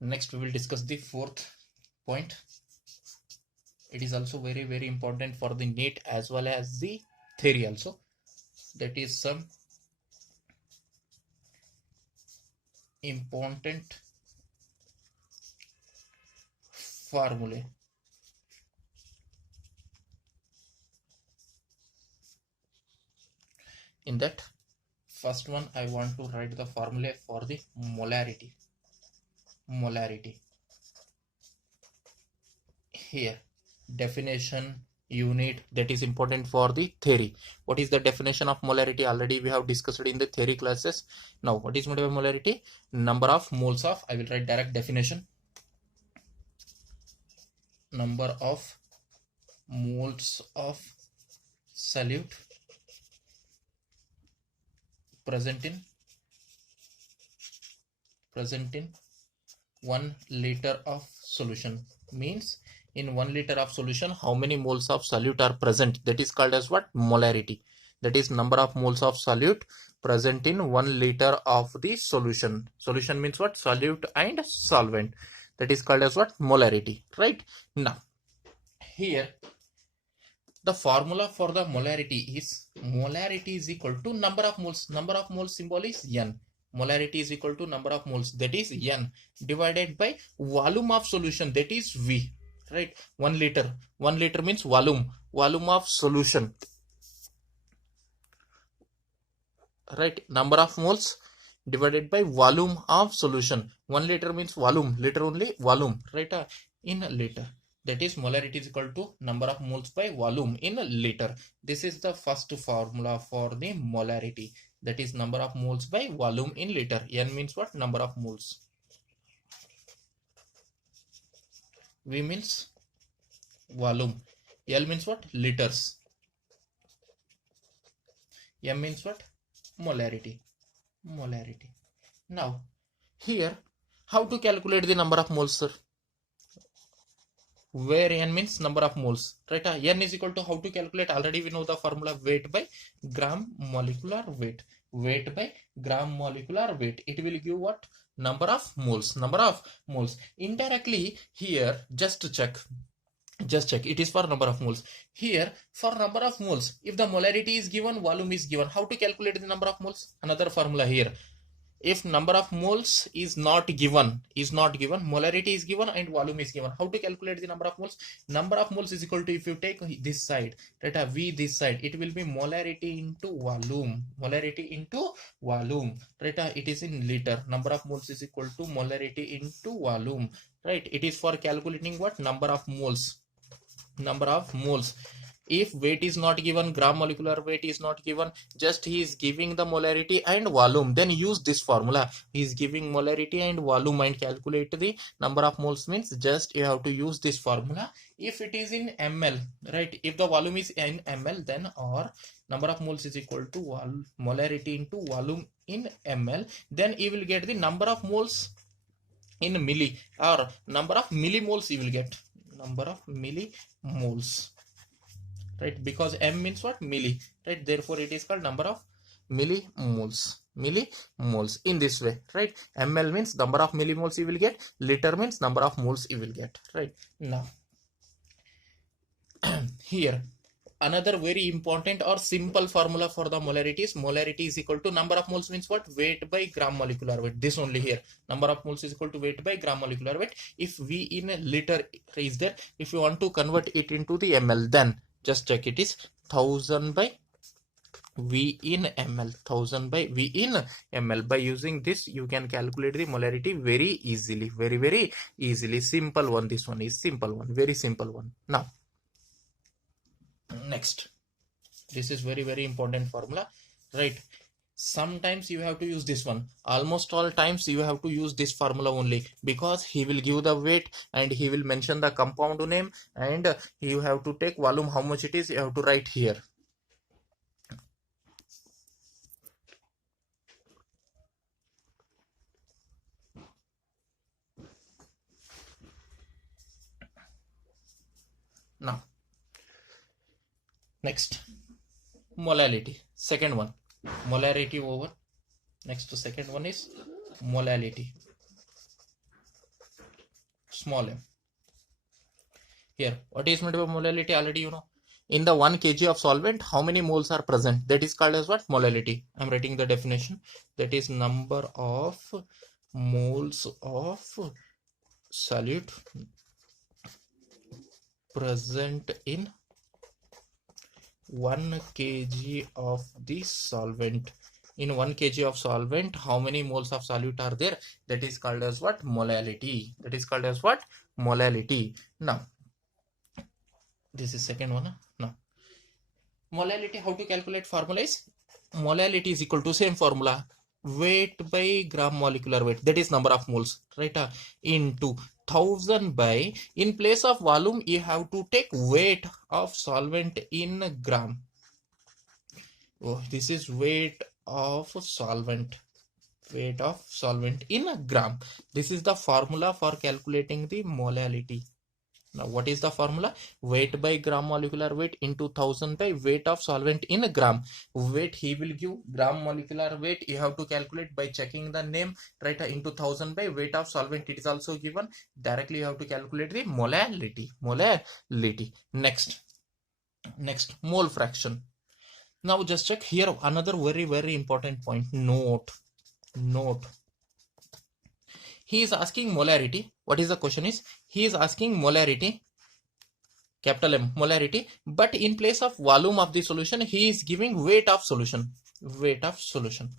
Next we will discuss the fourth point. It is also very important for the NEET as well as the theory also. That is some important formulae. In that first one, I want to write the formula for the molarity. Here, definition unit that is important for the theory. What is the definition of molarity? Already we have discussed it in the theory classes. Now, what is molarity? Number of moles of, I will write direct definition. Number of moles of solute present in 1 liter of solution. Means in 1 liter of solution, how many moles of solute are present? That is called as what? Molarity. That is number of moles of solute present in 1 liter of the solution. Solution means what? Solute and solvent. That is called as what? Molarity. Right? Now, here the formula for the molarity is equal to number of moles. Number of moles symbol is N. Molarity is equal to number of moles, that is N, divided by volume of solution, that is V. Right? 1 liter. 1 liter means volume of solution. Right? Number of moles divided by volume of solution. 1 liter means volume. Liter only volume. Right? In a liter. That is molarity is equal to number of moles by volume in a liter. This is the first formula for the molarity. That is number of moles by volume in liter. N means what? Number of moles. V means volume. L means what? Liters. M means what? Molarity. Now, here, how to calculate the number of moles, sir? Where N means number of moles, right? N is equal to, how to calculate? Already we know the formula, weight by gram molecular weight. Weight by gram molecular weight. It will give what? Number of moles. Indirectly here, just check. It is for number of moles. Here, for number of moles, if the molarity is given, volume is given, how to calculate the number of moles? Another formula here. If number of moles is not given, molarity is given and volume is given, how to calculate the number of moles? Number of moles is equal to, if you take this side, right, V this side, it will be molarity into volume. Right? It is in liter. Number of moles is equal to molarity into volume. Right? It is for calculating what? Number of moles. If weight is not given, gram molecular weight is not given, just he is giving the molarity and volume, then use this formula. He is giving molarity and volume and calculate the number of moles, means just you have to use this formula. If it is in ml, right, if the volume is in ml, then or number of moles is equal to molarity into volume in ml, then you will get the number of moles in milli, or number of millimoles you will get. Number of millimoles. Right? Because m means what? Milli. Right? Therefore, it is called number of millimoles. In this way. Right? ml means number of millimoles you will get. Liter means number of moles you will get. Right? Now, here, another very important or simple formula for the molarity is, molarity is equal to number of moles means what? Weight by gram molecular weight. This only here. Number of moles is equal to weight by gram molecular weight. If V in a liter is there, if you want to convert it into the ml, then just check, it is 1000 by V in ml. 1000 by V in ml. By using this, you can calculate the molarity very easily. Very easily. Simple one. This one is simple one. Very simple one. Now, next, this is very important formula, right? Sometimes you have to use this one. Almost all times you have to use this formula only, because he will give the weight and he will mention the compound name, and you have to take volume, how much it is, you have to write here. Now, next, molality. Second one, molarity over. Next, second one is molality. small m. Here, what is meant by molality? Already you know. In the 1 kg of solvent, how many moles are present? That is called as what? Molality. I am writing the definition. That is number of moles of solute present in 1 kg of the solvent. In 1 kg of solvent, how many moles of solute are there? That is called as what? Molality. That is called as what? Molality. Now, this is second one. Now, molality, how to calculate? Formula is molality is equal to same formula, weight by gram molecular weight, that is number of moles, right? Into 1000 by, in place of volume you have to take weight of solvent in gram. Oh, this is weight of solvent, weight of solvent in a gram. This is the formula for calculating the molality. Now, what is the formula? Weight by gram molecular weight into 1000 by weight of solvent in a gram. Weight he will give, gram molecular weight you have to calculate by checking the name, right? Into 1000 by weight of solvent, it is also given. Directly you have to calculate the molality. Molality. Next, mole fraction. Now just check here another very important point. Note. He is asking molarity. What is the question is? He is asking molarity, capital M, molarity, but in place of volume of the solution, he is giving weight of solution. Weight of solution.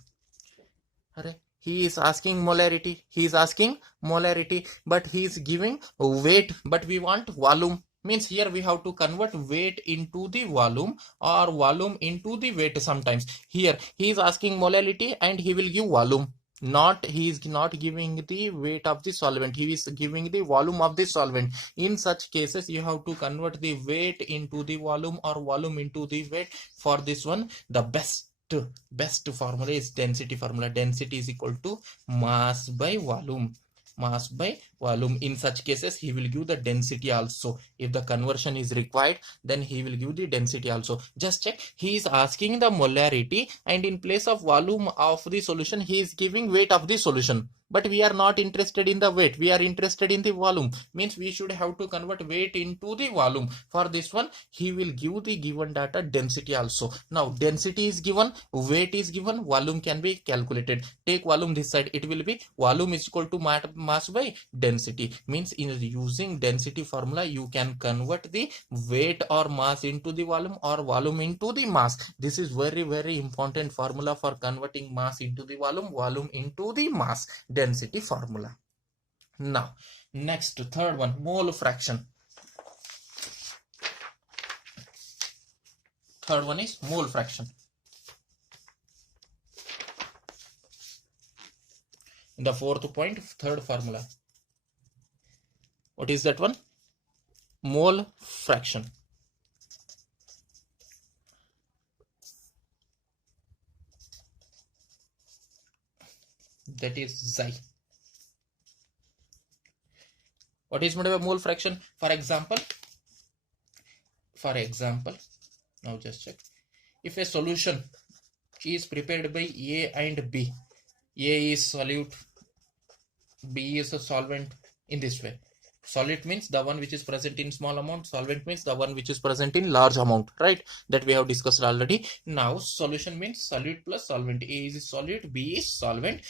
He is asking molarity. He is asking molarity, but he is giving weight, but we want volume. Means here we have to convert weight into the volume or volume into the weight sometimes. Here he is asking molality and he will give volume. He is not giving the weight of the solvent, he is giving the volume of the solvent. In such cases you have to convert the weight into the volume or volume into the weight. For this one, the best formula is density formula. Density is equal to mass by volume. Mass by volume. In such cases he will give the density also. If the conversion is required, then he will give the density also. Just check, he is asking the molarity and in place of volume of the solution he is giving weight of the solution. But we are not interested in the weight, we are interested in the volume. Means we should have to convert weight into the volume. For this one he will give the given data density also. Now density is given, weight is given, volume can be calculated. Take volume this side, it will be volume is equal to mass by density. Means in using density formula you can convert the weight or mass into the volume or volume into the mass. This is very important formula for converting mass into the volume into the mass. Density formula. Now next, third one, mole fraction. Third one is mole fraction. In the fourth point, third formula. What is that one? Mole fraction. That is xi. What is meant by mole fraction? For example, now just check. If a solution is prepared by A and B, A is solute, B is a solvent, in this way. Solute means the one which is present in small amount, solvent means the one which is present in large amount, right? That we have discussed already. Now solution means solute plus solvent. A is solute, B is solvent.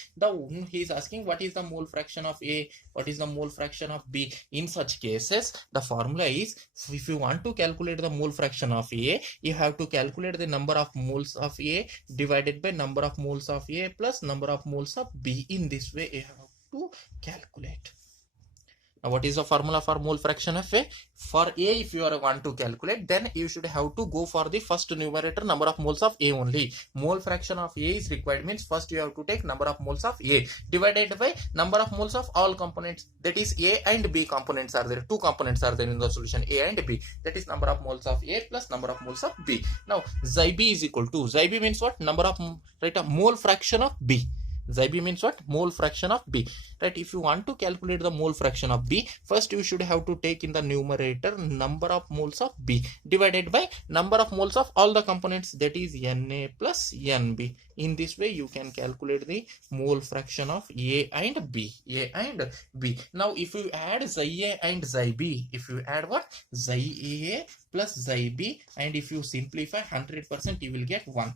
He is asking what is the mole fraction of A, what is the mole fraction of B. In such cases the formula is, if you want to calculate the mole fraction of A, you have to calculate the number of moles of A divided by number of moles of A plus number of moles of B. In this way you have to calculate. Now what is the formula for mole fraction of A? For A, if you want to calculate, then you should have to go for the first numerator, number of moles of A only. Mole fraction of A is required, means first you have to take number of moles of A divided by number of moles of all components. That is A and B components are there. Two components are there in the solution, A and B. That is number of moles of A plus number of moles of B. Now xi B is equal to, xi B means what? Number of, right, a mole fraction of B. Xi-B means what? Mole fraction of B, right? If you want to calculate the mole fraction of B, first you should have to take in the numerator number of moles of B divided by number of moles of all the components, that is Na plus Nb. In this way you can calculate the mole fraction of A and B. Now if you add Xi A and Xi B, if you add what? Xi A plus Xi B, and if you simplify 100%, you will get 1.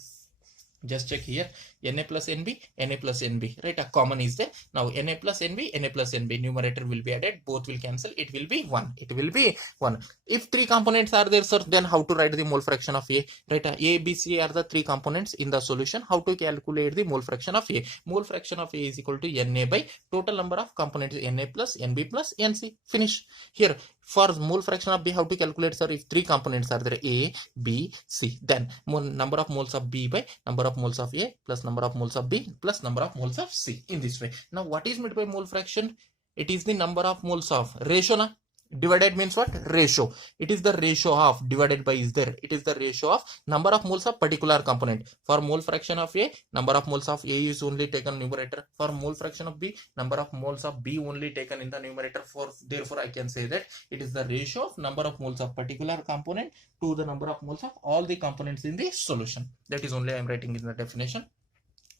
Just check here, Na plus Nb, Na plus Nb, right? A common is there. Now Na plus Nb, Na plus Nb, numerator will be added, both will cancel, it will be 1. It will be 1. If 3 components are there, sir, then how to write the mole fraction of A, right? A, B, C are the 3 components in the solution. How to calculate the mole fraction of A? Mole fraction of A is equal to Na by total number of components, Na plus Nb plus Nc. Finish. Here, for mole fraction of B, how to calculate, sir? If 3 components are there, A, B, C, then number of moles of B by number of moles of A plus number of moles of B plus number of moles of C, in this way. Now what is meant by mole fraction? It is the number of moles of ratio, na? Divided means what? Ratio. It is the ratio of, divided by is there, it is the ratio of number of moles of particular component. For mole fraction of A, number of moles of A is only taken numerator. For mole fraction of B, number of moles of B only taken in the numerator. Therefore I can say that it is the ratio of number of moles of particular component to the number of moles of all the components in the solution. That is only I am writing in the definition.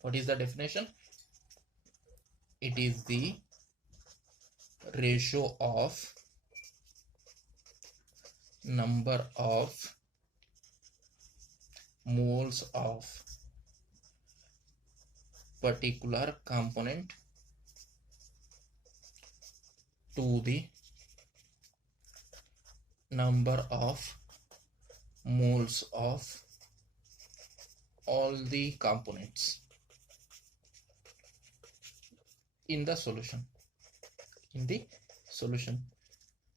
What is the definition? It is the ratio of number of moles of particular component to the number of moles of all the components in the solution.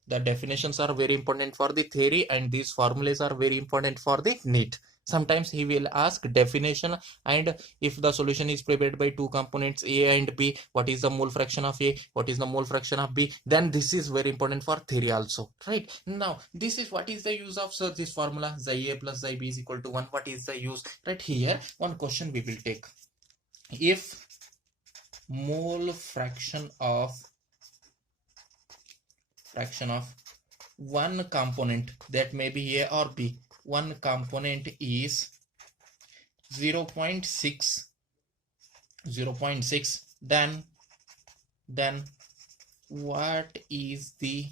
The definitions are very important for the theory, and these formulas are very important for the NEET. Sometimes he will ask definition, and if the solution is prepared by 2 components A and B, what is the mole fraction of A, what is the mole fraction of B, then this is very important for theory also, right? Now this is what is the use of, sir, this formula Xi A plus Xi B is equal to 1. What is the use? Right here one question we will take. If mole fraction of one component, that may be A or B, one component is 0.6, then what is the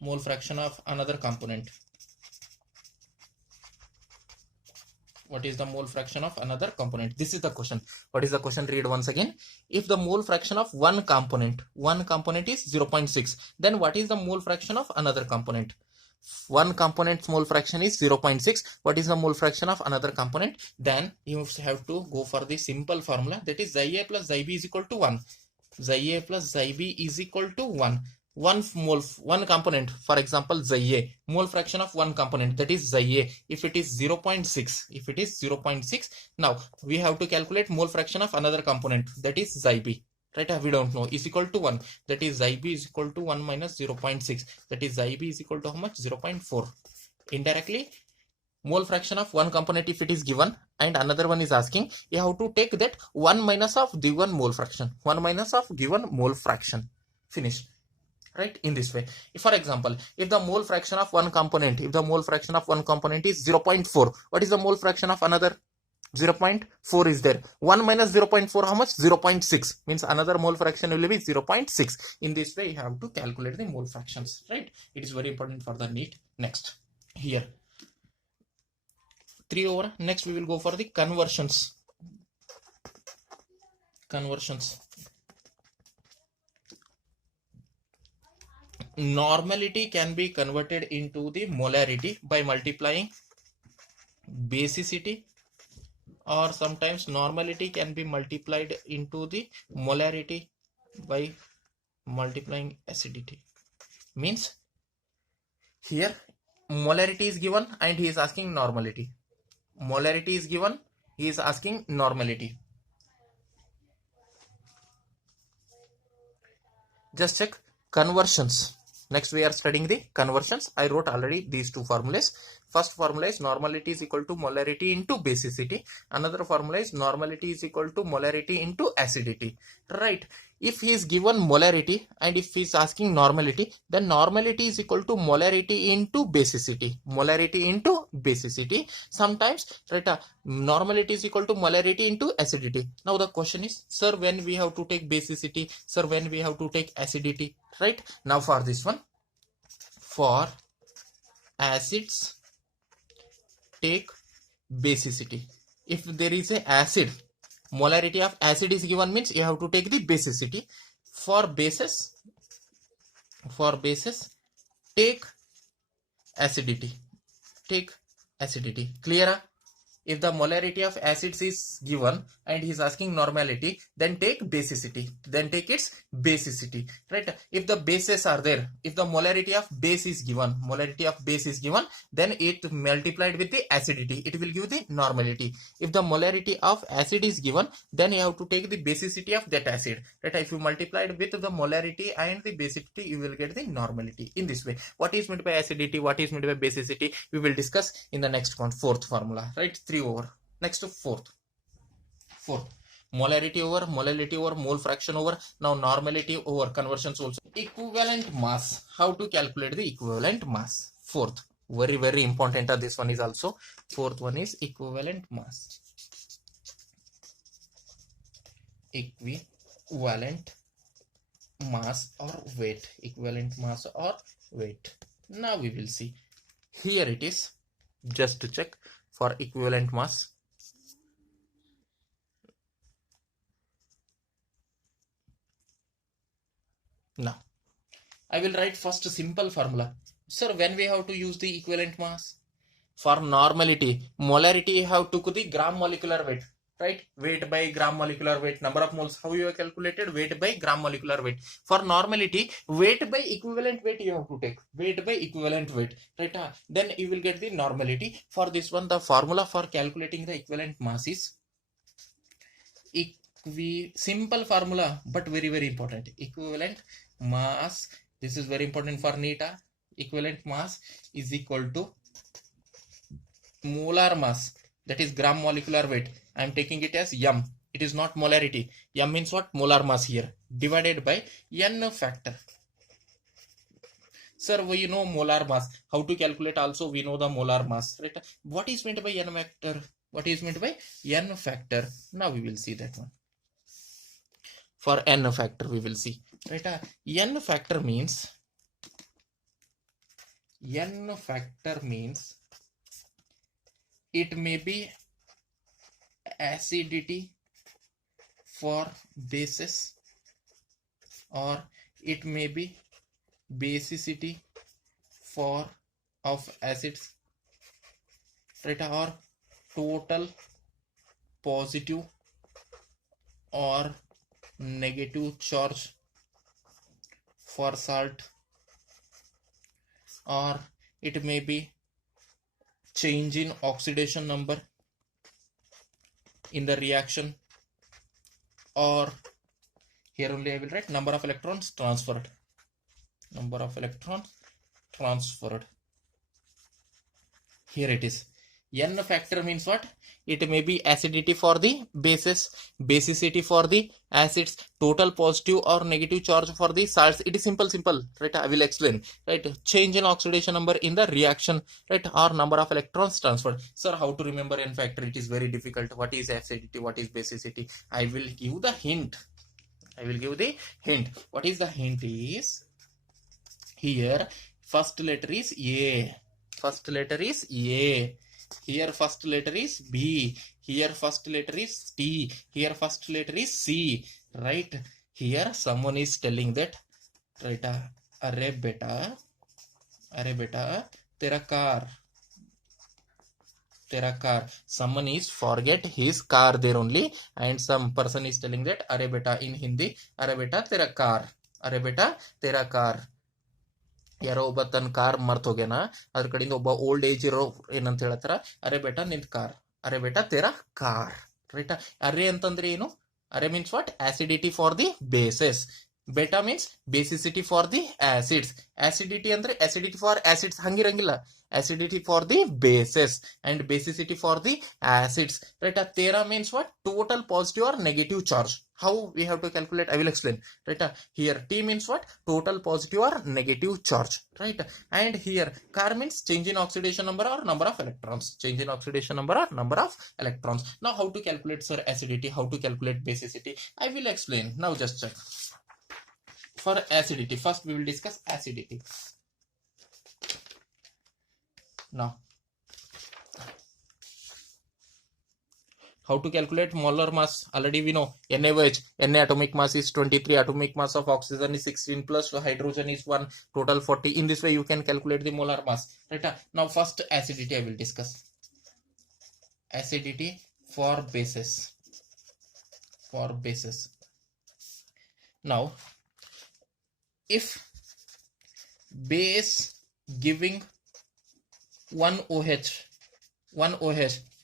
mole fraction of another component? What is the mole fraction of another component? This is the question. What is the question? Read once again. If the mole fraction of one component is 0.6, then what is the mole fraction of another component? One component's mole fraction is 0.6. What is the mole fraction of another component? Then you have to go for the simple formula, that is Xi A plus Xi B is equal to 1. Xi A plus Xi B is equal to 1. One component, for example Xi A, mole fraction of one component, that is Xi A, if it is 0.6, now we have to calculate mole fraction of another component, that is Xi B, right? We don't know, is equal to 1, that is Xi B is equal to 1 minus 0.6, that is Xi B is equal to how much? 0.4. Indirectly, mole fraction of one component, if it is given and another one is asking, you have to take that 1 minus of given mole fraction, finish. Right, in this way. If, for example, if the mole fraction of one component is 0.4, what is the mole fraction of another? 0.4 is there. 1 minus 0.4, how much? 0.6, means another mole fraction will be 0.6. In this way you have to calculate the mole fractions, right? It is very important for the NEET. Next, here 3 over. Next we will go for the conversions. Normality can be converted into the molarity by multiplying basicity, or sometimes normality can be multiplied into the molarity by multiplying acidity. Means here molarity is given and he is asking normality. Molarity is given, he is asking normality. Just check conversions. Next we are studying the conversions. I wrote already these 2 formulas. First formula is normality is equal to molarity into basicity. Another formula is normality is equal to molarity into acidity, right? If he is given molarity and if he is asking normality, then normality is equal to molarity into basicity. Molarity into basicity. Sometimes, right, normality is equal to molarity into acidity. Now the question is, sir, when we have to take basicity? Sir, when we have to take acidity? Right? Now for this one, for acids, take basicity. If there is a acid, molarity of acid is given means you have to take the basicity. For bases, take acidity. Clear? If the molarity of acids is given and he is asking normality, then take basicity, then take its basicity, right? If the bases are there, if the molarity of base is given, then it multiplied with the acidity, it will give the normality. If the molarity of acid is given, then you have to take the basicity of that acid, right? If you multiplied with the molarity and the basicity, you will get the normality. In this way, what is meant by acidity, what is meant by basicity, we will discuss in the next one, fourth formula, right? 3 over. Next to fourth, molarity over mole fraction over. Now normality over conversions also. Equivalent mass, how to calculate the equivalent mass? Fourth, very important. This one is also, fourth one is equivalent mass. Equivalent mass or weight. Now we will see. Here it is, just to check for equivalent mass. Now I will write first a simple formula. Sir, when we have to use the equivalent mass? For normality, molarity you have took the gram molecular weight, right? Weight by gram molecular weight, number of moles, how you have calculated? Weight by gram molecular weight. For normality, weight by equivalent weight you have to take, weight by equivalent weight, right? Then you will get the normality. For this one, the formula for calculating the equivalent mass is simple formula, but very important. Equivalent mass, this is very important for NEET. Equivalent mass is equal to molar mass, that is gram molecular weight. I am taking it as m. It is not molarity. M means what? Molar mass here, divided by n factor. Sir, we know molar mass. How to calculate also? We know the molar mass, right? What is meant by n factor? What is meant by n factor? Now we will see that one. For n factor, we will see, right? N factor means it may be acidity for bases, or it may be basicity for of acids, right? Or total positive or negative charge for salt, or it may be change in oxidation number in the reaction, or here only I will write number of electrons transferred. Here it is. N factor means what? It may be acidity for the bases, basicity for the acids, total positive or negative charge for the salts. It is simple, right? I will explain, right? Change in oxidation number in the reaction, right? Or number of electrons transferred. Sir, how to remember N factor? It is very difficult. What is acidity? What is basicity? I will give the hint. What is the hint is, here first letter is A. Here first letter is B, here first letter is T, here first letter is C, right? Here someone is telling that, right? Arey beta, tera car. Someone is forget his car there only, and some person is telling that arey beta in Hindi, arey beta tera car. ಯಾರೋ ಒಬ್ಬ ತನ್ನ car ಮರ್ತ್ ಹೋಗ್ಯಾನ, ಅದ್ರ ಕಡೆಯಿಂದ ಒಬ್ಬ old age ಇರೋ ಏನಂತ ಹೇಳ್ತಾರ, ಅರೆ ಬೇಟಾ ನಿಂತ್ ಕಾರ್, ಅರೆ ಬೇಟಾ ತೇರಾ ಕಾರ್, ರೈಟ್? ಅರೆ ಅಂತಂದ್ರೆ ಏನು? ಅರೆ means what? Acidity for the basis. beta means basicity for the acids. Acidity andre acidity for acids hangirangilla, acidity for the bases and basicity for the acids, right? Tera means what? Total positive or negative charge. How we have to calculate, I will explain, right? Here T means what? Total positive or negative charge, right? And here car means change in oxidation number or number of electrons, change in oxidation number or number of electrons. Now how to calculate, sir, acidity? How to calculate basicity? I will explain. Now just check. For acidity, first we will discuss acidity. Now how to calculate molar mass? Already we know NaOH. Na atomic mass is 23, atomic mass of oxygen is 16, plus hydrogen is 1, total 40. In this way you can calculate the molar mass, right? Now first acidity I will discuss. Acidity for bases, for bases. Now if base giving 1 OH,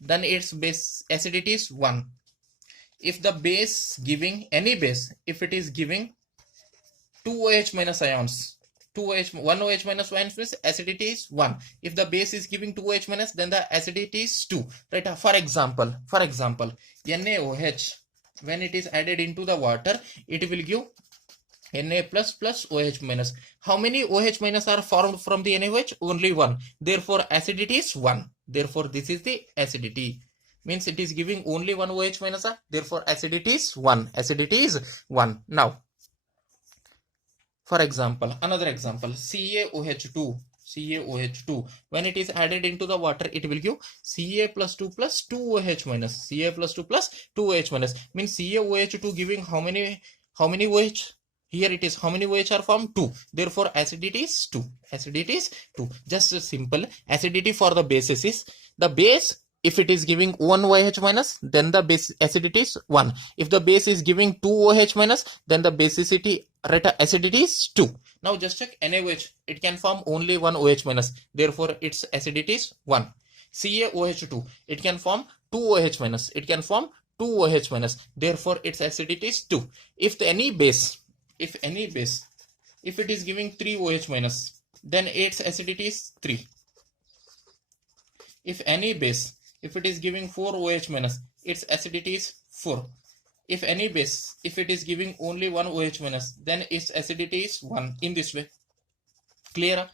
then its base acidity is 1. If the base giving, any base, if it is giving 2 OH minus ions, 1 OH minus ions means acidity is 1. If the base is giving 2 OH minus, then the acidity is 2, right? For example, NaOH, when it is added into the water, it will give Na plus plus OH minus. How many OH minus are formed from the NaOH? Only 1. Therefore acidity is 1. Therefore this is the acidity. Means it is giving only 1 OH minus. Therefore acidity is 1. Acidity is 1. Now for example, another example, CaOH2. When it is added into the water, it will give Ca plus 2 plus 2 OH minus. Ca plus 2 plus 2 OH minus. Means CaOH2 giving how many OH? Here it is how many OH are formed? 2. Therefore acidity is 2. Acidity is 2. Just a simple acidity for the bases is, the base, if it is giving 1 OH minus, then the base acidity is 1. If the base is giving 2 OH minus, then the basicity, right, acidity is 2. Now just check NaOH. It can form only 1 OH minus. Therefore its acidity is 1. CaOH2. It can form 2 OH minus. It can form 2 OH minus. Therefore its acidity is 2. If any base, if it is giving 3 OH minus, then its acidity is 3. If any base, if it is giving 4 OH minus, its acidity is 4. If any base, if it is giving only 1 OH minus, then its acidity is 1. In this way. Clear?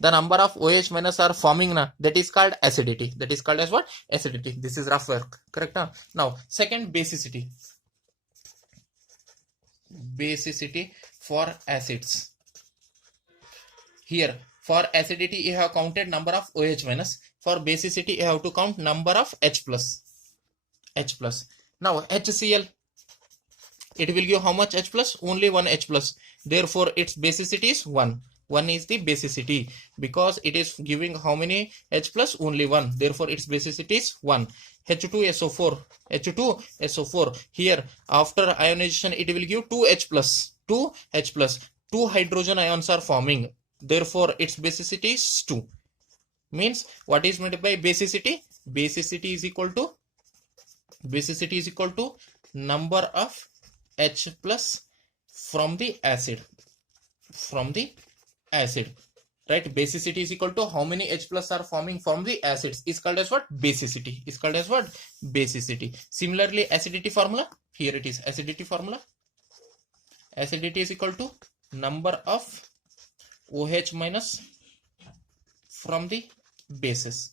The number of OH minus are forming, that is called acidity. That is called as what? Acidity. This is rough work. Correct? Now second, basicity. Basicity for acids. Here for acidity you have counted number of OH minus. For basicity you have to count number of H plus. Now HCl, it will give how much H plus? Only 1 H plus. Therefore its basicity is 1. 1 is the basicity because it is giving how many H plus? Only 1. Therefore its basicity is 1. H2SO4. Here after ionization it will give 2H plus. 2 hydrogen ions are forming. Therefore its basicity is 2. Means what is meant by basicity? Basicity is equal to number of H plus from the acid. Right? Basicity is equal to how many H plus are forming from the acids is called as what? Basicity. Similarly acidity formula, here it is acidity formula. Acidity is equal to number of OH minus from the bases.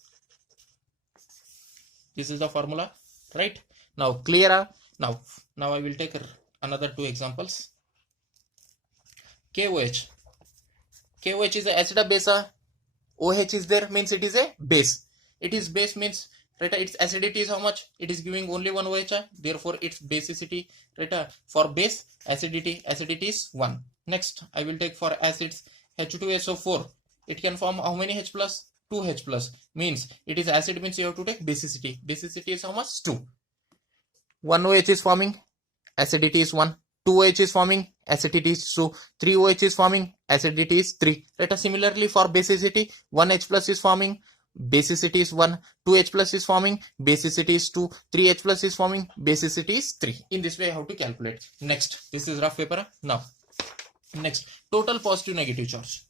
This is the formula, right? Now clear? Now I will take another 2 examples. KOH. KOH is a acid or base. OH is there, means it is a base. It is base means, right, its acidity is how much? It is giving only 1 OH. Therefore its basicity, right, for base acidity is 1. Next I will take for acids H2SO4. It can form how many H plus? 2 H plus. Means it is acid, means you have to take basicity. Basicity is how much? 2. 1 OH is forming, acidity is 1. 2 OH is forming, acidity is 2. 3 OH is forming, acidity is 3. Right? Similarly for basicity, 1 H plus is forming, basicity is 1. 2 H plus is forming, basicity is 2. 3 H plus is forming, basicity is 3. In this way how to calculate. Next, this is rough paper. Now Next, total positive negative charge.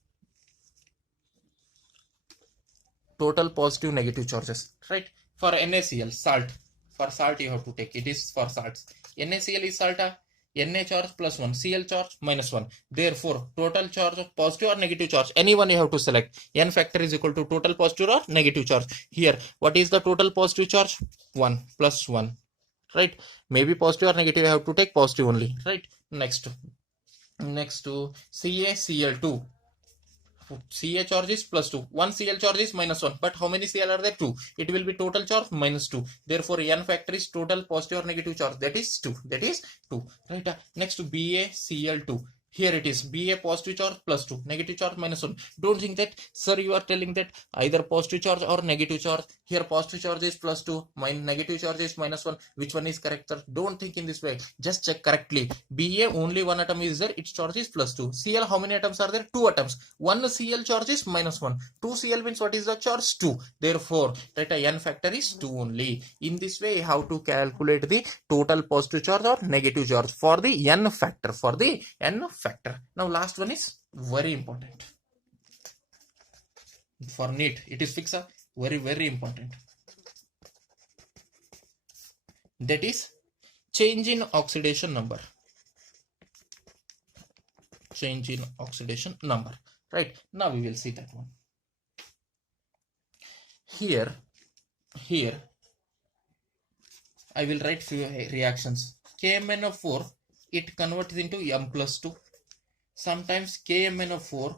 Total positive negative charges, right? For NaCl, salt. For salt you have to take, it is for salts. NaCl is salt, Na charge plus 1, Cl charge minus 1. Therefore, total charge of positive or negative charge, anyone you have to select. N factor is equal to total positive or negative charge. Here, what is the total positive charge? 1 plus 1, right? Maybe positive or negative, you have to take positive only, right? Next to CaCl2. Ca charge is plus 2. One Cl charge is minus 1. But how many Cl are there? 2. It will be total charge minus 2. Therefore, N factor is total positive or negative charge. That is 2. That is 2. Right? Next to BaCl2. Here it is Ba positive charge plus 2, negative charge minus 1. Don't think that, sir, you are telling that either positive charge or negative charge. Here positive charge is plus 2, negative charge is minus 1. Which one is correct, sir? Don't think in this way. Just check correctly. Ba only one atom is there, its charge is plus 2. Cl, how many atoms are there? 2 atoms. One Cl charge is minus 1. 2 Cl means what is the charge? 2. Therefore, that N factor is 2 only. In this way, how to calculate the total positive charge or negative charge for the N factor. For the N factor. Now last one is very important. For NEET, it is fixed, very important. That is change in oxidation number. Change in oxidation number. Right. Now we will see that one. Here I will write few reactions. KMnO4, it converts into M plus 2. Sometimes KMnO4,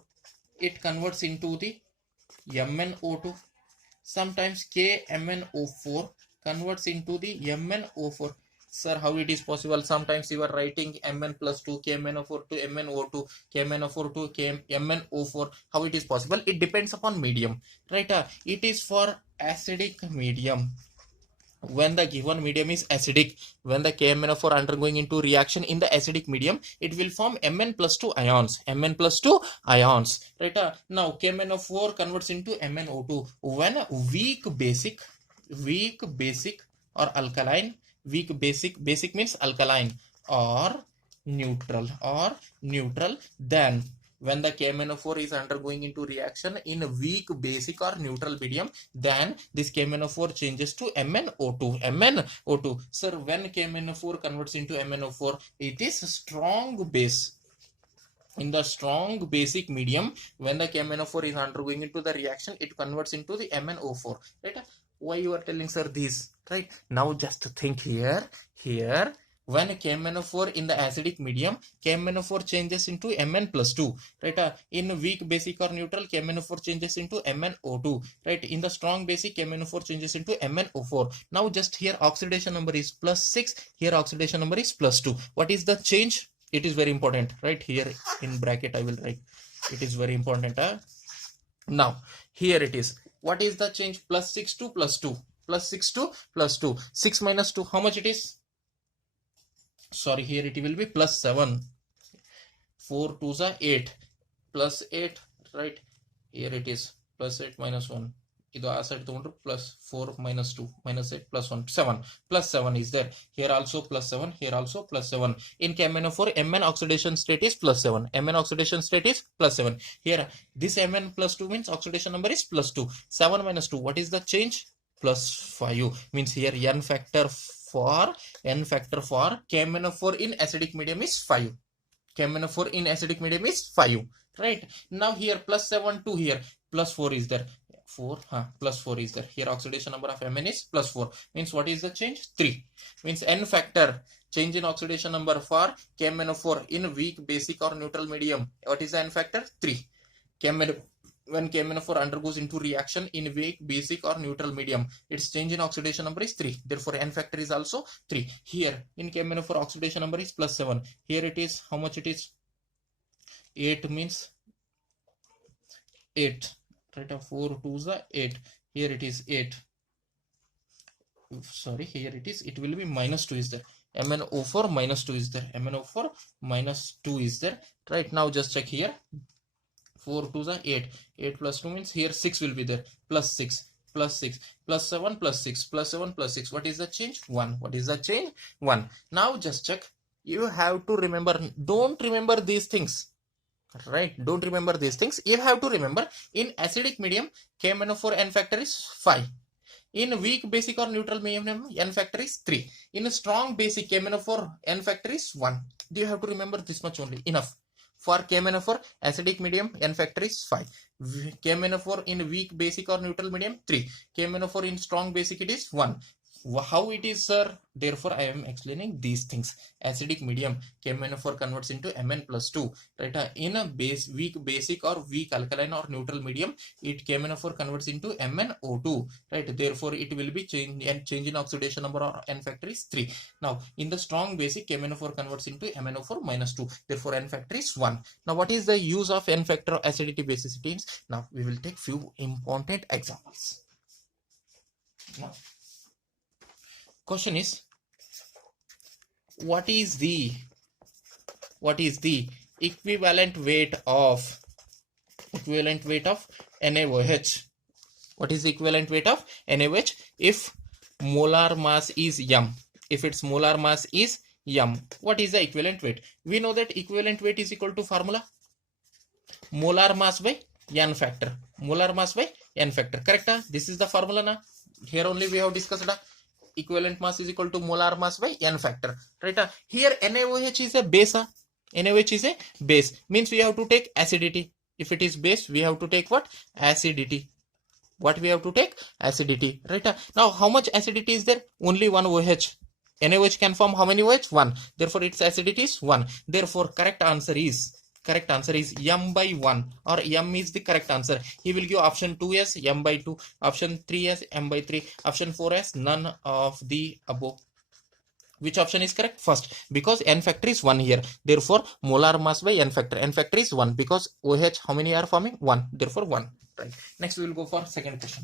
it converts into the MnO2. Sometimes KMnO4 converts into the MnO4. Sir, how it is possible? Sometimes you are writing Mn plus 2, KMnO4 to MnO2, KMnO4 to MnO4. How it is possible? It depends upon medium, right? It is for acidic medium. When the given medium is acidic, when the KMnO4 undergoing into reaction in the acidic medium, it will form Mn plus 2 ions. Mn plus 2 ions. Right? Now KMnO4 converts into MnO2. When weak basic or alkaline, weak basic means alkaline or neutral, then when the KMnO4 is undergoing into reaction in a weak basic or neutral medium, then this KMnO4 changes to MnO2. Sir, when KMnO4 converts into MnO4, it is a strong base. In the strong basic medium, when the KMnO4 is undergoing into the reaction, it converts into the MnO4. Right? Why you are telling, sir, this? Right? Now just think here. When KMnO4 in the acidic medium, KMnO4 changes into Mn plus 2. Right? In weak basic or neutral, KMnO4 changes into MnO2. Right? In the strong basic, KMnO4 changes into MnO4. Now just here oxidation number is plus 6. Here oxidation number is plus 2. What is the change? It is very important. Right? Here in bracket I will write. It is very important. Now here it is. What is the change? Plus 6 to plus 2. Plus 6 to plus 2. 6 minus 2. How much it is? Sorry, here it will be plus 7. 4 2s are 8. Plus 8. Right? Here it is. Plus 8 minus 1. Plus 4 minus 2 minus 8 plus 1 7. Plus 7 is there. Here also plus 7. Here also plus 7. In KMnO4, Mn oxidation state is plus 7. Mn oxidation state is plus 7. Here this Mn plus 2 means oxidation number is plus 2. 7 minus 2. What is the change? Plus 5. Means here N factor for KMnO4 in acidic medium is 5. KMnO4 in acidic medium is 5. Right? Now here plus 7 to here plus 4 is there. Plus 4 is there. Here oxidation number of Mn is plus 4. Means what is the change? 3. Means N factor change in oxidation number for KMnO4 in weak basic or neutral medium. What is the N factor? 3. When KMnO4 undergoes into reaction in weak basic or neutral medium, its change in oxidation number is 3. Therefore N factor is also 3. Here in KMnO4 oxidation number is plus 7. Here it is, how much it is? 8 means 8. Right? 4 2s are 8. Here it is 8. Sorry, here it is. It will be minus 2 is there. MnO4 minus 2 is there. MnO4 minus 2 is there. Right? Now just check here. 4 2s are 8. 8 plus 2 means here 6 will be there. Plus 6. Plus 6. Plus 7 plus 6. Plus 7 plus 6. What is the change? 1. What is the change? 1. Now just check. You have to remember. Don't remember these things. right? Don't remember these things. You have to remember in acidic medium KMnO4 n factor is 5. In weak basic or neutral medium n factor is 3. In strong basic KMnO4 n factor is 1. Do you have to remember this much only? Enough. For KMnO4 acidic medium n factor is 5. KMnO4 in weak basic or neutral medium 3. KMnO4 in strong basic it is 1. How it is, sir? Therefore I am explaining these things. Acidic medium KMnO4 converts into Mn plus 2, right? In a weak basic or weak alkaline or neutral medium, it KMnO4 converts into MnO2, right? Therefore it will be change in oxidation number or n factor is 3. Now in the strong basic KMnO4 converts into MnO4 minus 2, therefore n factor is 1. Now what is the use of n factor acidity basicity? Now we will take few important examples. Now question is, what is the equivalent weight of NaOH? What is the equivalent weight of NaOH if molar mass is m? If its molar mass is m, what is the equivalent weight? We know that equivalent weight is equal to formula molar mass by n factor. Molar mass by n factor. Correct? This is the formula na. Here only we have discussed. Equivalent mass is equal to molar mass by n factor, right? Here NaOH is a base. NaOH is a base, means we have to take acidity. If it is base, we have to take what? Acidity. What we have to take? Acidity, right? Now how much acidity is there? Only one OH. NaOH can form how many OH? 1. Therefore its acidity is 1. Therefore correct answer is m by 1, or m is the correct answer. He will give option 2 as m by 2, option 3 as m by 3, option 4 as none of the above. Which option is correct? First, because n factor is 1 here. Therefore molar mass by n factor. N factor is 1 because OH how many are forming? 1. Therefore 1. Right. Next we will go for second question.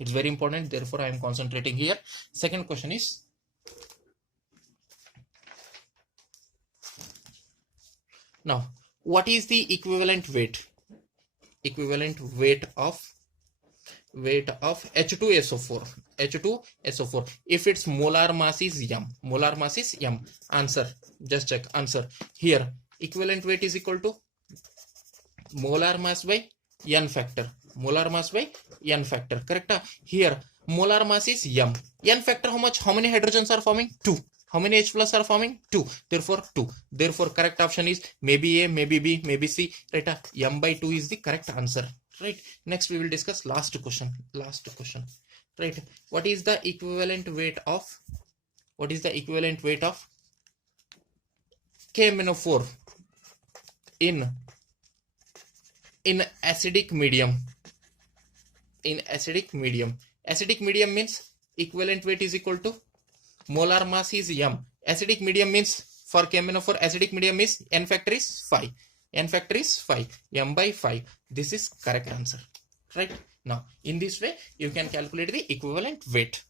It's very important. Therefore I am concentrating here. Second question is, now what is the equivalent weight? Equivalent weight of H2SO4. H2SO4. If its molar mass is m. Molar mass is m. Answer. Just check. Answer. Here equivalent weight is equal to molar mass by n factor. Molar mass by n factor. Correct? Here molar mass is m. N factor how much? How many hydrogens are forming? 2. How many H plus are forming? 2. Therefore 2. Therefore correct option is maybe A, maybe B, maybe C. Right? M by 2 is the correct answer. Right? Next we will discuss last question. Right? What is the equivalent weight of KMnO4 in acidic medium? In acidic medium. Acidic medium means equivalent weight is equal to molar mass is m. Acidic medium means for KMnO4 acidic medium is n factor is 5. N factor is 5. M by 5. This is correct answer. Right? Now in this way you can calculate the equivalent weight.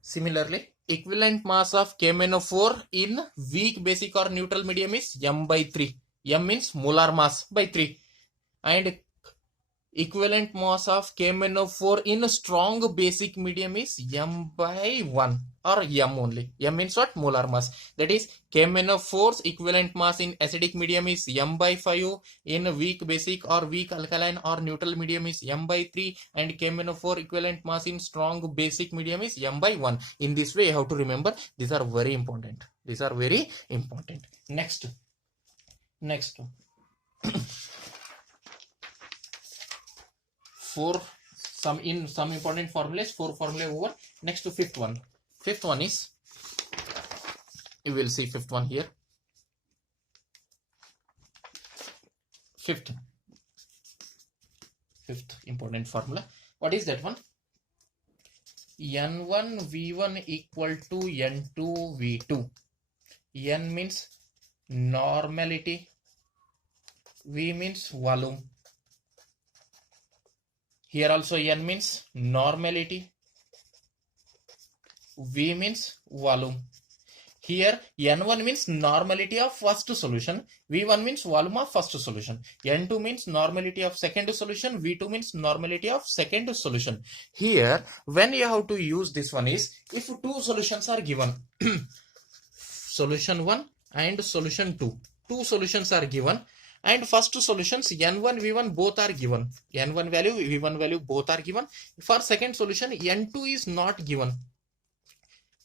Similarly, equivalent mass of KMnO4 in weak basic or neutral medium is m by 3. M means molar mass by 3. And equivalent mass of KMnO4 in strong basic medium is m by 1, or m only. M means what? Molar mass. That is KMnO4's equivalent mass in acidic medium is m by 5, in weak basic or weak alkaline or neutral medium is m by 3, and KMnO4 equivalent mass in strong basic medium is m by 1. In this way you have to remember. These are very important. Next some important formulas. 4 formulae over. Next to fifth one is, you will see fifth one here. Fifth important formula. What is that one? N1V1 equal to N2V2. N means normality, V means volume. Here also N means normality, V means volume. Here N1 means normality of first solution, V1 means volume of first solution, N2 means normality of second solution, V2 means normality of second solution. Here when you have to use this one is, if two solutions are given, solution 1 and solution 2. Two solutions are given, and first two solutions n1 v1 both are given. N1 value, v1 value both are given. For second solution, n2 is not given.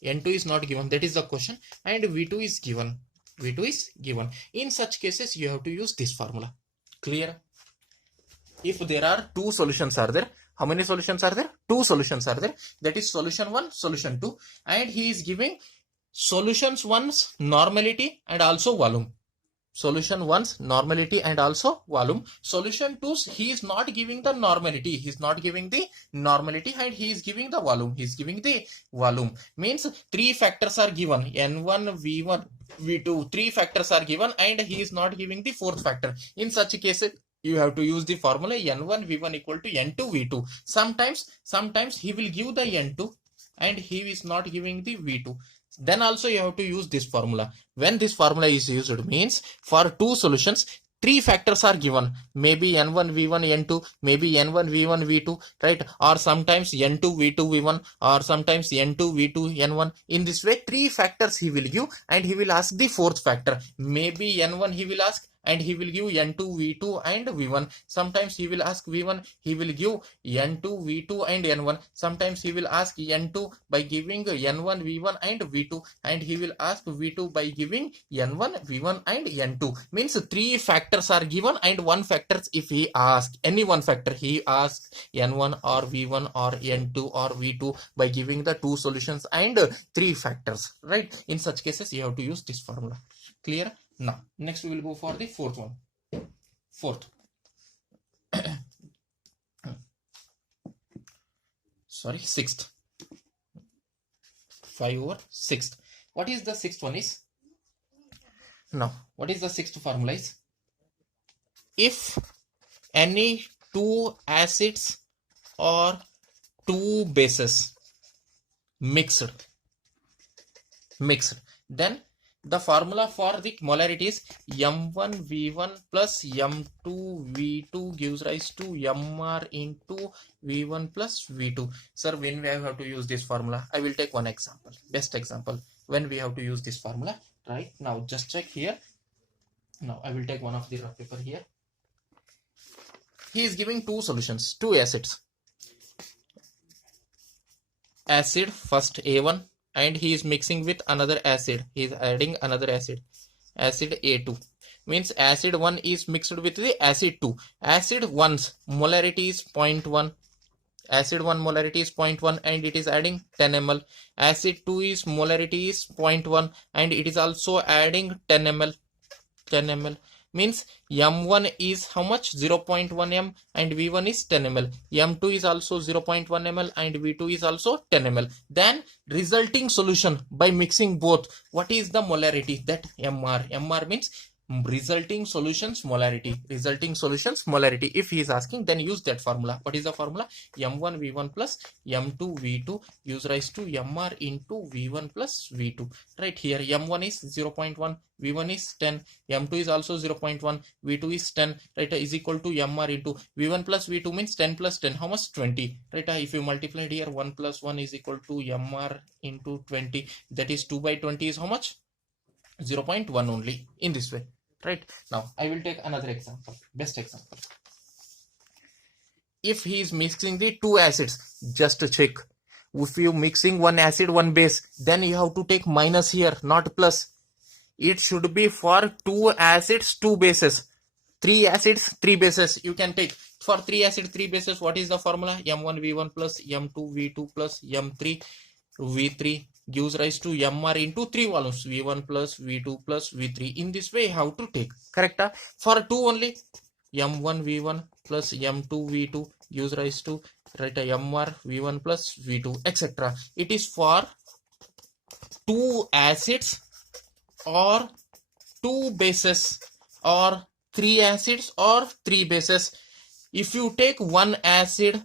N2 is not given, that is the question, and v2 is given. V2 is given. In such cases, you have to use this formula. Clear? If there are two solutions are there, how many solutions are there? Two solutions are there. That is solution 1, solution 2, and he is giving solutions 1's normality and also volume. Solution 1's normality and also volume. Solution 2's, he is not giving the normality. He is not giving the normality and he is giving the volume. He is giving the volume. Means three factors are given. N1, V1, V2. Three factors are given and he is not giving the fourth factor. In such cases, you have to use the formula N1 V1 equal to N2 V2. Sometimes he will give the N2 and he is not giving the V2. Then also you have to use this formula. When this formula is used, means for two solutions, three factors are given. Maybe N1 V1 N2, maybe N1 V1 V2, right? Or sometimes N2 V2 V1, or sometimes N2 V2 N1. In this way, three factors he will give and he will ask the fourth factor. Maybe N1 he will ask and he will give N2 V2 and V1. Sometimes he will ask V1, he will give N2 V2 and N1. Sometimes he will ask N2 by giving N1 V1 and V2, and he will ask V2 by giving N1 V1 and N2. Means three factors are given and one factor, if he asks any one factor, he asks N1 or V1 or N2 or V2 by giving the two solutions and three factors, right? In such cases, you have to use this formula. Clear? Now, next we will go for the fourth one. Sixth. 5/6. What is the sixth one is? Now, what is the sixth formula is? If any two acids or two bases mixed, then the formula for the molarity is M1 V1 plus M2 V2 gives rise to Mr into V1 plus V2. Sir, when we have to use this formula? I will take one example, best example, when we have to use this formula. Right now, just check here. Now, I will take one of the rough paper here. He is giving two solutions, two acids. Acid first A1, and he is mixing with another acid. He is adding another acid, acid A2. Means acid 1 is mixed with the acid 2. Acid 1's molarity is 0.1. Acid 1 molarity is 0.1 and it is adding 10 ml. Acid 2 is molarity is 0.1 and it is also adding 10 ml. 10 ml. Means M1 is how much? 0.1 m and V1 is 10 ml. M2 is also 0.1 ml and V2 is also 10 ml. Then resulting solution by mixing both, what is the molarity? That Mr. Mr means resulting solutions molarity. Resulting solutions molarity. If he is asking, then use that formula. What is the formula? M1 V1 plus M2 V2 gives rise to Mr into V1 plus V2. Right here, M1 is 0.1, V1 is 10, M2 is also 0.1, V2 is 10, right, is equal to Mr into V1 plus V2 means 10 plus 10, how much? 20, right? If you multiply here, 1 plus 1 is equal to Mr into 20, that is 2 by 20 is how much? 0.1 only. In this way, right? Now, I will take another example, best example. If he is mixing the two acids, just to check, if you mixing one acid, one base, then you have to take minus here, not plus. It should be for two acids, two bases. Three acids, three bases. You can take for three acids, three bases. What is the formula? M1 V1 plus M2 V2 plus M3 V3 gives rise to Mr into three volumes, V1 plus V2 plus V3. In this way, how to take? Correct? For two only, M1 V1 plus M2 V2 gives rise to, right, Mr V1 plus V2, etc. It is for two acids or two bases, or three acids or three bases. If you take one acid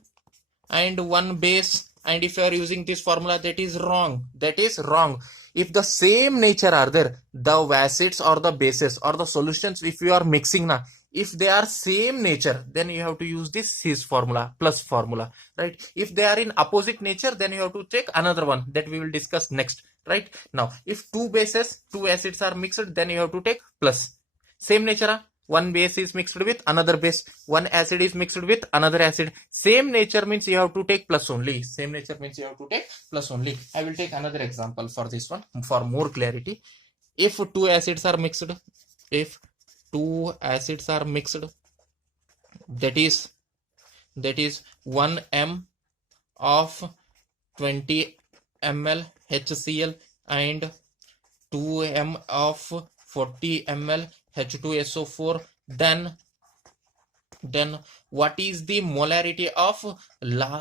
and one base, and if you are using this formula, that is wrong. That is wrong. If the same nature are there, the acids or the bases or the solutions, if you are mixing, if they are same nature, then you have to use this his formula, plus formula, right? If they are in opposite nature, then you have to take another one that we will discuss next, right? Now if two bases, two acids are mixed, then you have to take plus. Same nature, one base is mixed with another base, one acid is mixed with another acid. Same nature means you have to take plus only. Same nature means you have to take plus only. I will take another example for this one for more clarity. If two acids are mixed, if two acids are mixed, that is 1 m of 20 ml HCl and 2 m of 40 ml H2SO4, then what is the molarity of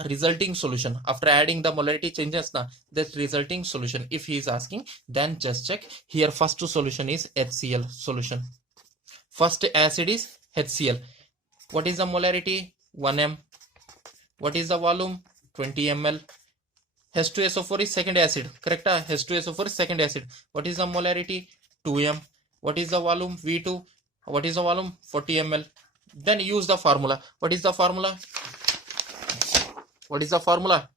resulting solution? After adding the molarity changes na that resulting solution. If he is asking, then just check here. First solution is HCl solution. First acid is HCl. What is the molarity? 1 m. What is the volume? 20 ml. H2SO4 is second acid, correct? H2SO4 is second acid. What is the molarity? 2 m. What is the volume? V2. What is the volume? 40 ml. Then use the formula. What is the formula? What is the formula?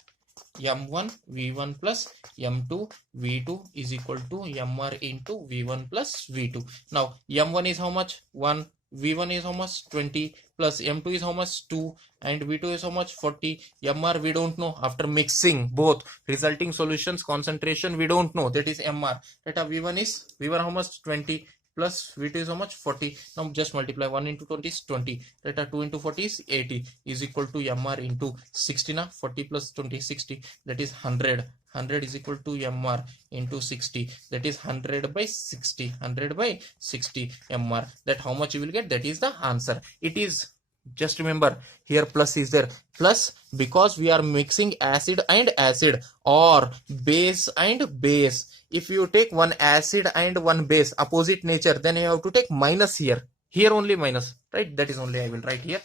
M1 V1 plus M2 V2 is equal to MR into V1 plus V2. Now M1 is how much? 1. V1 is how much? 20 plus M2 is how much? 2 and V2 is how much? 40. MR we don't know. After mixing both resulting solutions concentration we don't know, that is MR. That V1 how much? 20 plus V2 is how much? 40. Now just multiply 1 into 20 is 20. That 2 into 40 is 80 is equal to MR into 60 na. 40 plus 20 60, that is 100. 100 is equal to MR into 60, that is 100 by 60. 100 by 60 MR. That how much you will get? That is the answer. It is, just remember here plus is there, plus because we are mixing acid and acid or base and base. If you take one acid and one base opposite nature, then you have to take minus here. Here only minus, right? That is only I will write here.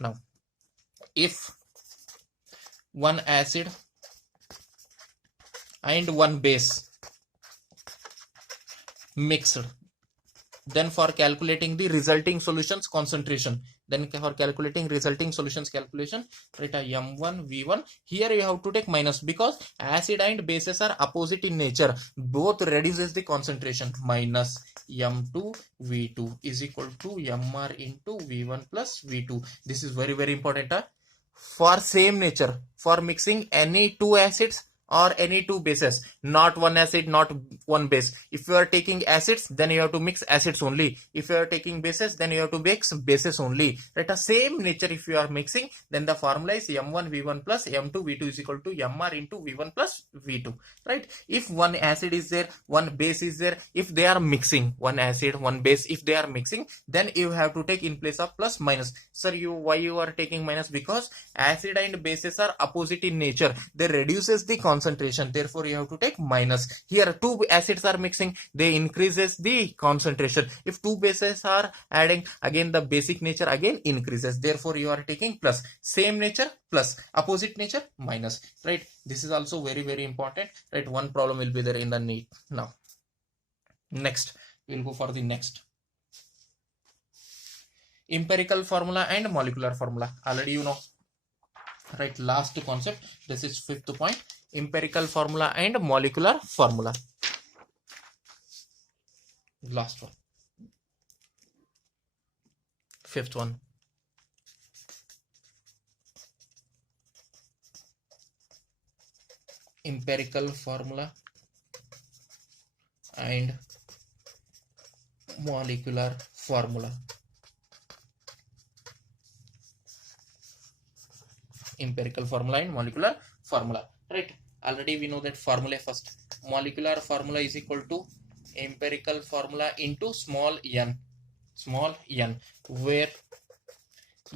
Now if one acid and one base mixed, then for calculating the resulting solutions concentration, then for calculating resulting solutions calculation, right, M1 V1, here you have to take minus because acid and bases are opposite in nature, both reduces the concentration. Minus M2 V2 is equal to MR into V1 plus V2. This is very very important. For same nature, for mixing any two acids or any two bases, not one acid, not one base. If you are taking acids, then you have to mix acids only. If you are taking bases, then you have to mix bases only. Right? A same nature if you are mixing, then the formula is M1 V1 plus M2 V2 is equal to MR into V1 plus V2. Right? If one acid is there, one base is there, if they are mixing, one acid, one base, if they are mixing, then you have to take in place of plus minus. Sir, why you are taking minus? Because acid and bases are opposite in nature. They reduces the concentration, therefore you have to take minus. Here two acids are mixing, they increases the concentration. If two bases are adding, again the basic nature again increases, therefore you are taking plus. Same nature plus, opposite nature minus. Right? This is also very very important. Right? One problem will be there in the NEET. Now next we'll go for the next. Empirical formula and molecular formula, already you know. Right, last concept, this is fifth point. Empirical formula and molecular formula. Last one, fifth one. Empirical formula and molecular formula. Empirical formula and molecular formula. Right, already we know that formula first. Molecular formula is equal to empirical formula into small n, where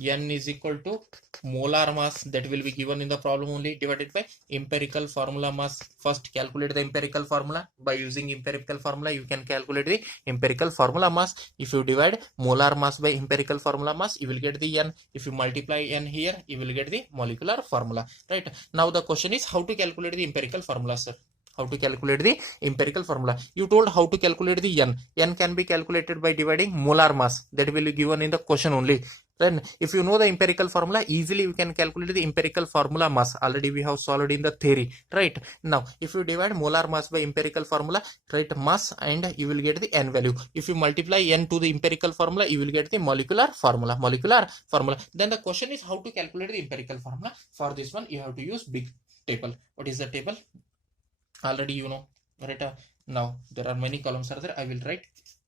n is equal to molar mass, that will be given in the problem only, divided by empirical formula mass. First calculate the empirical formula. By using empirical formula you can calculate the empirical formula mass. If you divide molar mass by empirical formula mass, you will get the n. If you multiply n here, you will get the molecular formula. Right, now the question is how to calculate the empirical formula, sir. How to calculate the empirical formula? You told how to calculate the n. N can be calculated by dividing molar mass. That will be given in the question only. Then if you know the empirical formula, easily we can calculate the empirical formula mass. Already we have solved in the theory, right? Now if you divide molar mass by empirical formula, right, mass, and you will get the n value. If you multiply n to the empirical formula, you will get the molecular formula. Then the question is how to calculate the empirical formula. For this one you have to use big table. What is the table? Already you know, right? Now there are many columns are there. I will write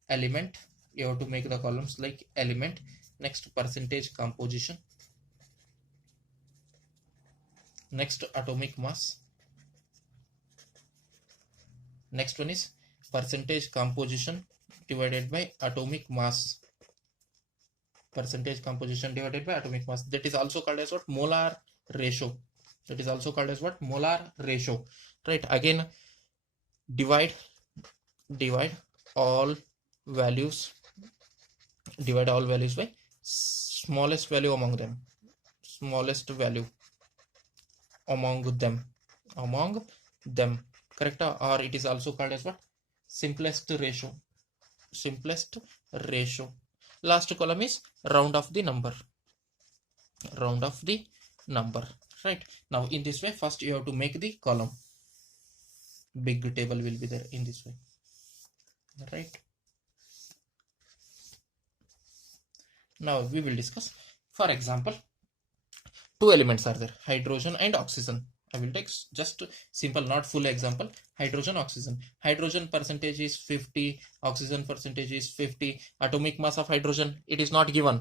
element. You have to make the columns like element. Next, percentage composition. Next, atomic mass. Next one is percentage composition divided by atomic mass. Percentage composition divided by atomic mass. That is also called as what? Molar ratio. That is also called as what? Molar ratio. Right? Again, divide all values. Divide all values by smallest value among them. Smallest value among them. Correct? Or it is also called as what? Simplest ratio. Last column is round of the number. Right? Now in this way, first you have to make the column. Big table will be there in this way. Right? Now we will discuss. For example, two elements are there, hydrogen and oxygen. I will take just simple, not full example. Hydrogen, oxygen. Hydrogen percentage is 50, oxygen percentage is 50. Atomic mass of hydrogen, it is not given.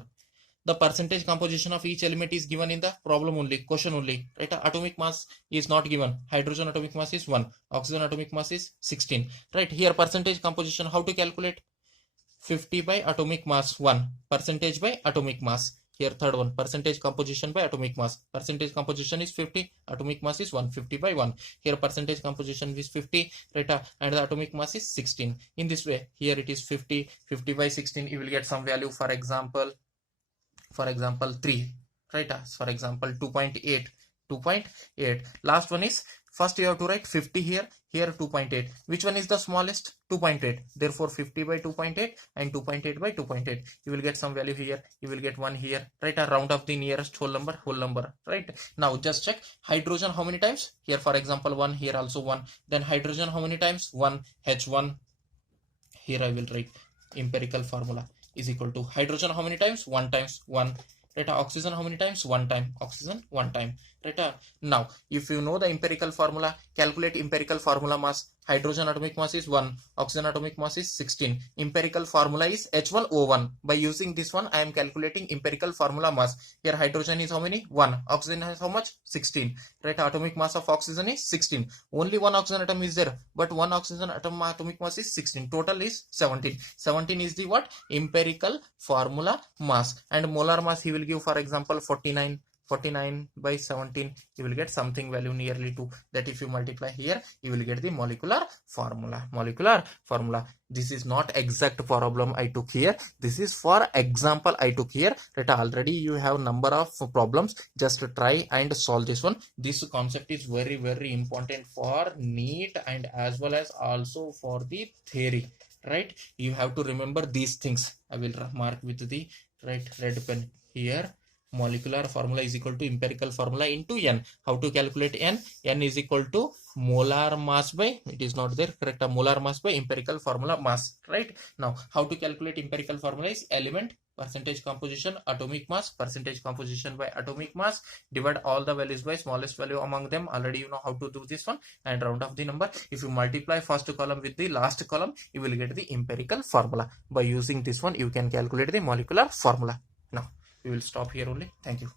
The percentage composition of each element is given in the problem only, question only. Right? Atomic mass is not given. Hydrogen atomic mass is 1. Oxygen atomic mass is 16. Right? Here percentage composition, how to calculate? 50 by atomic mass 1. Percentage by atomic mass. Here third one, percentage composition by atomic mass. Percentage composition is 50, atomic mass is 1, 50 by 1. Here percentage composition is 50, right? And the atomic mass is 16. In this way, here it is 50 by 16. You will get some value, for example 3, right? For example 2.8. Last one is, first you have to write 50 here 2.8. Which one is the smallest? 2.8. Therefore 50 by 2.8 and 2.8 by 2.8. You will get some value here. You will get 1 here, right? A round of the nearest whole number, right? Now just check hydrogen how many times. Here for example 1, here also 1. Then hydrogen how many times? 1, H1. Here I will write empirical formula is equal to hydrogen how many times? 1 times 1. Right? Oxygen how many times? 1 time. Oxygen 1 time. Right? Now if you know the empirical formula, calculate empirical formula mass. Hydrogen atomic mass is 1, oxygen atomic mass is 16. Empirical formula is H1O1. By using this one, I am calculating empirical formula mass. Here hydrogen is how many? 1. Oxygen is how much? 16. Right? Atomic mass of oxygen is 16. Only one oxygen atom is there, but one oxygen atom atomic mass is 16. Total is 17. 17 is the what? Empirical formula mass. And molar mass he will give, for example 49 by 17. You will get something value nearly 2. That if you multiply here, you will get the molecular formula. This is not exact problem I took here. This is for example I took here. Right? Already you have number of problems. Just try and solve this one. This concept is very, very important for NEET and as well as also for the theory. Right? You have to remember these things. I will mark with the red pen here. Molecular formula is equal to empirical formula into n. How to calculate n? N is equal to molar mass by, it is not there, correct? Molar mass by empirical formula mass. Right? Now how to calculate empirical formula is element, percentage composition, atomic mass, percentage composition by atomic mass, divide all the values by smallest value among them. Already you know how to do this one, and round off the number. If you multiply first column with the last column, you will get the empirical formula. By using this one, you can calculate the molecular formula. Now we will stop here only. Thank you.